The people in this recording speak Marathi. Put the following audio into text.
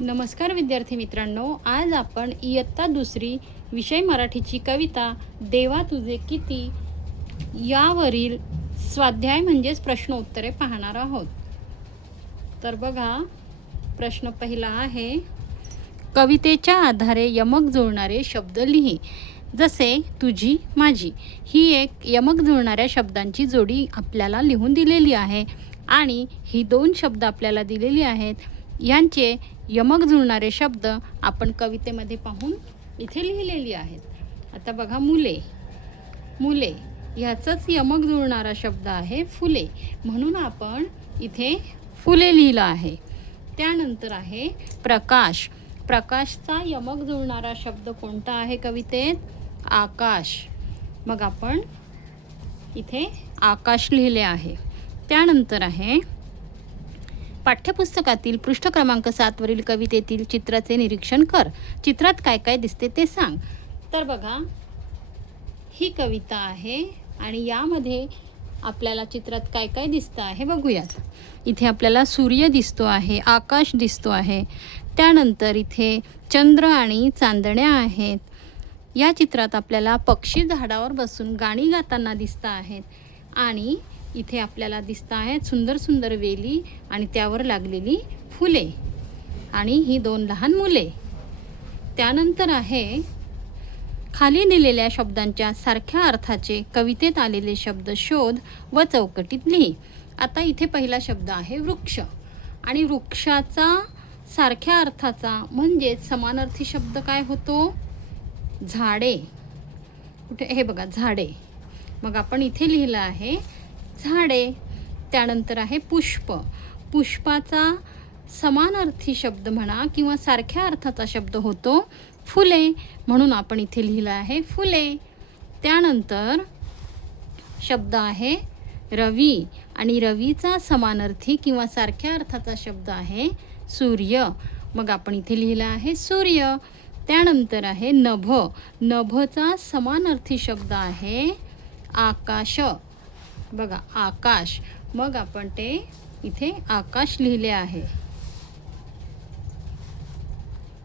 नमस्कार विद्यार्थी मित्रांनो, आज आपण इयत्ता दुसरी विषय मराठीची कविता देवा तुझे किती यावरील स्वाध्याय म्हणजेच प्रश्न उत्तरे पाहणार आहोत. तर बघा, प्रश्न पहिला आहे, कवितेच्या आधारे यमक जुळणारे शब्द लिही. जसे तुझी माझी ही एक यमक जुळणाऱ्या शब्दांची जोडी आपल्याला लिहून दिलेली आहे आणि ही दोन शब्द आपल्याला दिलेली आहेत. यांचे यमक जुळणारे शब्द आपण कवितेमध्ये पाहून इथे लिहिलेली आहेत. आता बघा, मुले. मुले ह्याचंच यमक जुळणारा शब्द आहे फुले, म्हणून आपण इथे फुले लिहिलं आहे. त्यानंतर आहे प्रकाश. प्रकाशचा यमक जुळणारा शब्द कोणता आहे कवितेत? आकाश. मग आपण इथे आकाश लिहिले आहे. त्यानंतर आहे पाठ्यपुस्तकातील पृष्ठ क्रमांक 7 वरील कवितेतील चित्राचे निरीक्षण कर. चित्रात काय काय दिसते ते सांग. तर बघा, ही कविता आहे आणि यामध्ये आपल्याला चित्रात काय काय दिसतं आहे बघूयात. इथे आपल्याला सूर्य दिसतो आहे, आकाश दिसतो आहे. त्यानंतर इथे चंद्र आणि चांदण्या आहेत. या चित्रात आपल्याला पक्षी झाडावर बसून गाणी गाताना दिसत आहेत आणि इथे आपल्याला दिसत आहेत सुंदर सुंदर वेली आणि त्यावर लागलेली फुले आणि ही दोन लहान मुले. त्यानंतर आहे खाली दिलेल्या शब्दांच्या सारख्या अर्थाचे कवितेत आलेले शब्द शोध व चौकटीत लिही. आता इथे पहिला शब्द आहे वृक्ष आणि वृक्षाचा सारख्या अर्थाचा म्हणजेच समानार्थी शब्द काय होतो? झाडे. कुठे? हे बघा, झाडे. मग आपण इथे लिहिलं आहे झाडे. त्यानंतर आहे पुष्प. पुष्पाचा समानार्थी शब्द म्हणा किंवा सारख्या अर्थाचा शब्द होतो फुले, म्हणून आपण इथे लिहिलं आहे फुले. त्यानंतर शब्द आहे रवी आणि रवीचा समानार्थी किंवा सारख्या अर्थाचा शब्द आहे सूर्य, मग आपण इथे लिहिलं आहे सूर्य. त्यानंतर आहे नभ. नभचा समानार्थी शब्द आहे आकाश. बघा, आकाश. मग आपण ते इथे आकाश लिहिले आहे.